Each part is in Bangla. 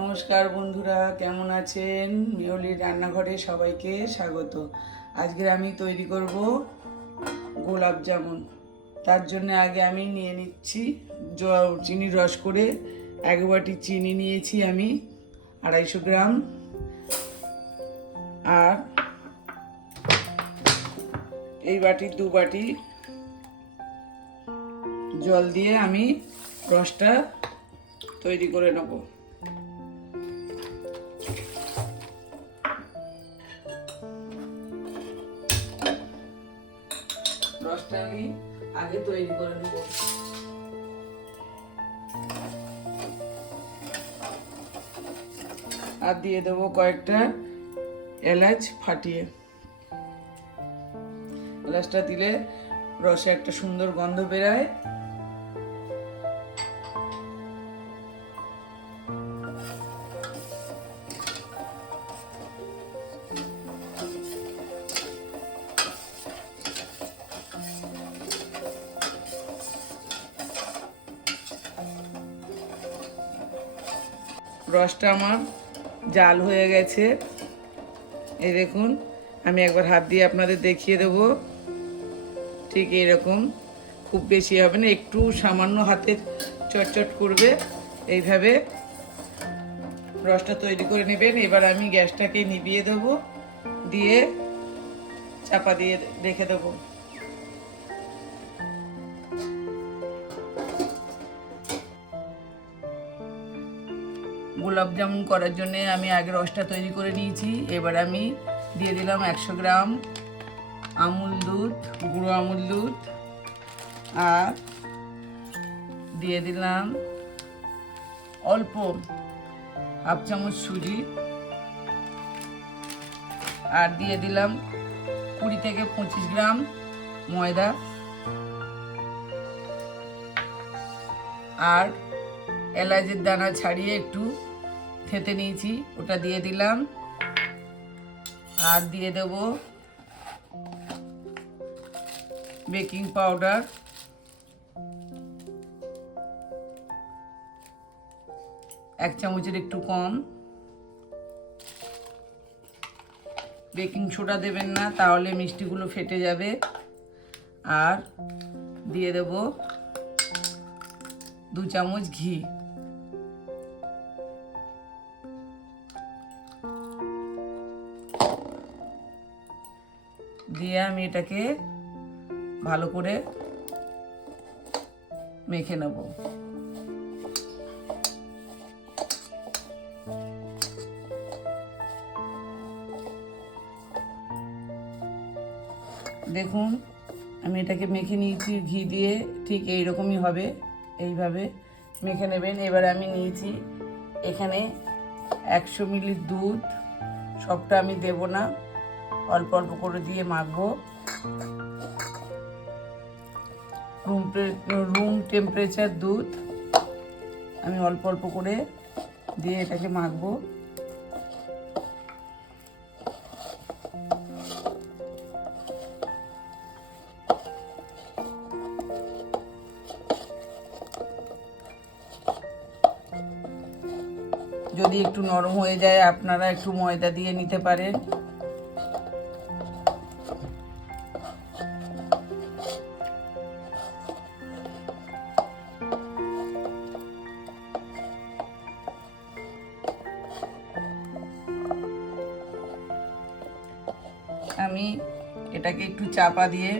নমস্কার বন্ধুরা, কেমন আছেন? মিওলির রান্নাঘরে সবাইকে স্বাগত। আজকে আমি তৈরি করব গোলাপ জামুন। তার জন্য আগে আমি নিয়ে নিচ্ছি চিনির রস করে 1 বাটি চিনি নিয়েছি আমি 250 গ্রাম। আর এই বাটির 2 বাটি জল দিয়ে আমি রসটা তৈরি করে নেব। রসটা আমি আগে তৈরি করে নেব। আর দিয়ে দেবো কয়েকটা এলাচ ফাটিয়ে। এলাচটা দিলে রসে একটা সুন্দর গন্ধ বেরায়। রসটা আমার জাল হয়ে গেছে, এই দেখুন। আমি একবার হাত দিয়ে আপনাদের দেখিয়ে দেবো। ঠিক এইরকম, খুব বেশি হবে না, একটু সামান্য হাতে চটচট করবে। এইভাবে রসটা তৈরি করে নেবেন। এবার আমি গ্যাসটাকে নিভিয়ে দেবো, দিয়ে চাপা দিয়ে রেখে দেবো। গোলাপ জামুন করার জন্য আমি আগে রসটা তৈরি করে নিয়েছি। এবার আমি দিয়ে দিলাম 100 গ্রাম আমুল দুধ, গুঁড়ো আমুল দুধ। আর দিয়ে দিলাম অল্প হাফ চামচ সুজি। আর দিয়ে দিলাম 20 থেকে 25 গ্রাম ময়দা। আর এলাচের দানা ছাড়িয়ে একটু থেতে নিয়েছি, ওটা দিয়ে দিলাম। আর দিয়ে দেব বেকিং পাউডার, 1 চামচের একটু কম। বেকিং সোডা দেবেন না, তাহলে মিষ্টিগুলো ফেটে যাবে। আর দিয়ে দেব 2 চামচ ঘি। দিয়ে আমি এটাকে ভালো করে মেখে নেব। দেখুন, আমি এটাকে মেখে নিয়েছি ঘি দিয়ে। ঠিক এইরকমই হবে, এইভাবে মেখে নেবেন। এবার আমি নিয়েছি এখানে 100 মিলি দুধ। সবটা আমি দেব না, অল্প অল্প করে দিয়ে মাখবো। রুম টেম্পারেচার দুধ আমি অল্প অল্প করে দিয়ে এটাকে মাখবো। যদি একটু নরম হয়ে যায়, আপনারা একটু ময়দা দিয়ে নিতে পারেন। আমি এটাকে একটু চাপা দিয়ে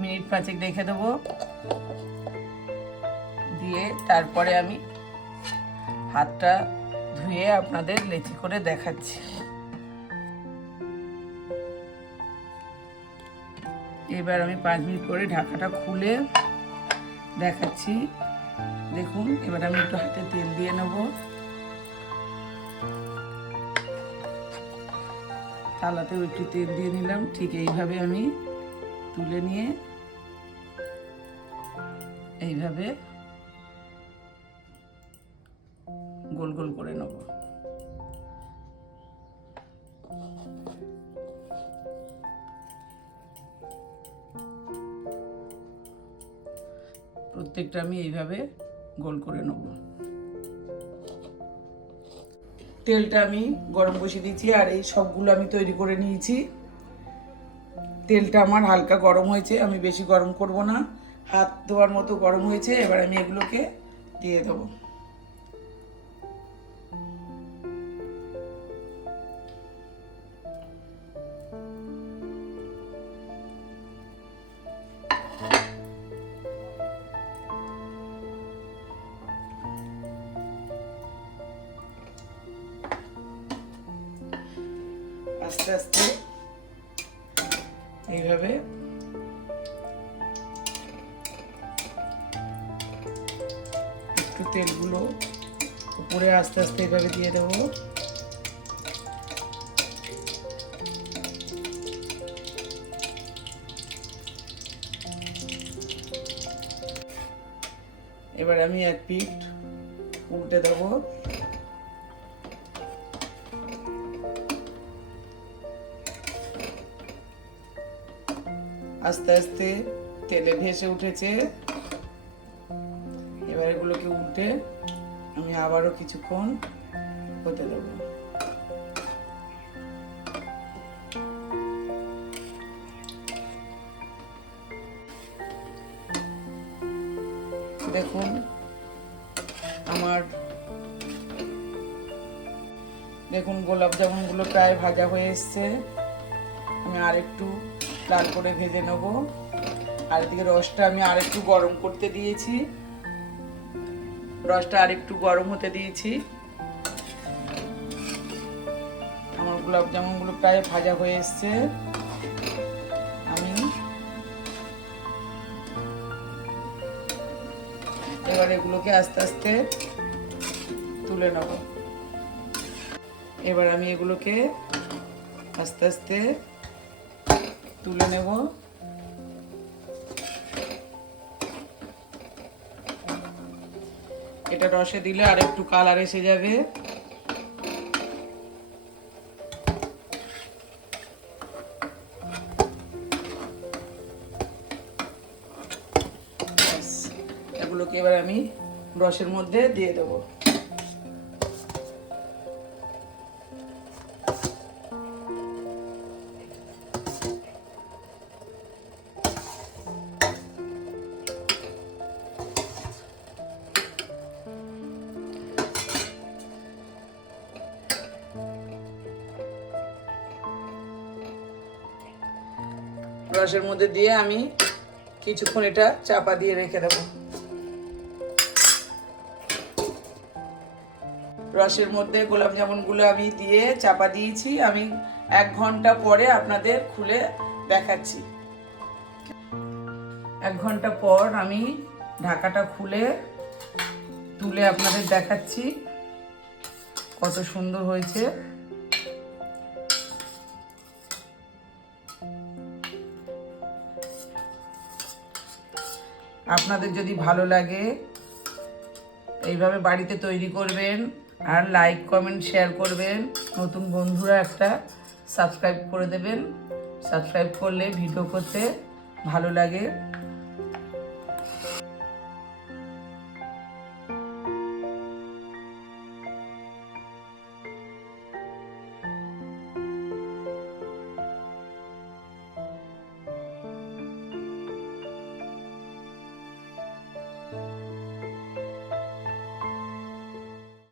মিনিট 5 রেখে দেবো। দিয়ে তারপরে আমি হাতটা ধুয়ে আপনাদের লেচি করে দেখাচ্ছি। এবার আমি 5 মিনিট করে ঢাকাটা খুলে দেখাচ্ছি। দেখুন, এবার আমি একটু হাতে তেল দিয়ে নেব। থালাতেও একটু তেল দিয়ে নিলাম। ঠিক এইভাবে আমি তুলে নিয়ে এইভাবে গোল গোল করে নেব। প্রত্যেকটা আমি এইভাবে গোল করে নেব। তেলটা আমি গরম বসিয়ে দিয়েছি, আর এই সবগুলো আমি তৈরি করে নিয়েছি। তেলটা আমার হালকা গরম হয়েছে, আমি বেশি গরম করব না, হাত ধোয়ার মতো গরম হয়েছে। এবার আমি এগুলোকে দিয়ে দেবো। আস্তে আস্তে এইভাবে একটু তেলগুলো উপরে আস্তে আস্তে এইভাবে দিয়ে দেবো। এবার আমি এক পিঠ উল্টে দেবো। আস্তে আস্তে তেলে ভেসে উঠেছে। এবার এগুলোকে উল্টে আমি আবারও কিছুক্ষণ হতে দেবো। দেখুন গোলাপ জামুনগুলো প্রায় ভাজা হয়ে এসছে। আমি আরেকটু লাল করে ভেজে নেব। আর এদিকে রসটা আমি আরেকটু গরম করতে দিয়েছি, রসটা আরেকটু গরম হতে দিয়েছি। আমার গোলাপ জামুনগুলো প্রায় ভাজা হয়ে এসছে। আমি এবার এগুলোকে আস্তে আস্তে তুলে নেব। এবার আমি এগুলোকে আস্তে আস্তে তুলে নেব। এটা রসে দিলে আর একটু কালার এসে যাবে। এগুলোকে এবার আমি রসের মধ্যে দিয়ে দেবো। রসের মধ্যে দিয়ে আমি কিছুক্ষণ এটা চাপা দিয়ে রেখে দেবো। রসের মধ্যে গোলাপ জামুনগুলো আমি দিয়ে চাপা দিয়েছি। আমি 1 ঘন্টা পরে আপনাদের খুলে দেখাচ্ছি। 1 ঘন্টা পর আমি ঢাকাটা খুলে তুলে আপনাদের দেখাচ্ছি কত সুন্দর হয়েছে। আপনাদের যদি ভালো লাগে এইভাবে বাড়িতে তৈরি করবেন, আর লাইক কমেন্ট শেয়ার করবেন। নতুন বন্ধুরা একটা সাবস্ক্রাইব করে দেবেন। সাবস্ক্রাইব করলে ভিডিও করতে ভালো লাগে।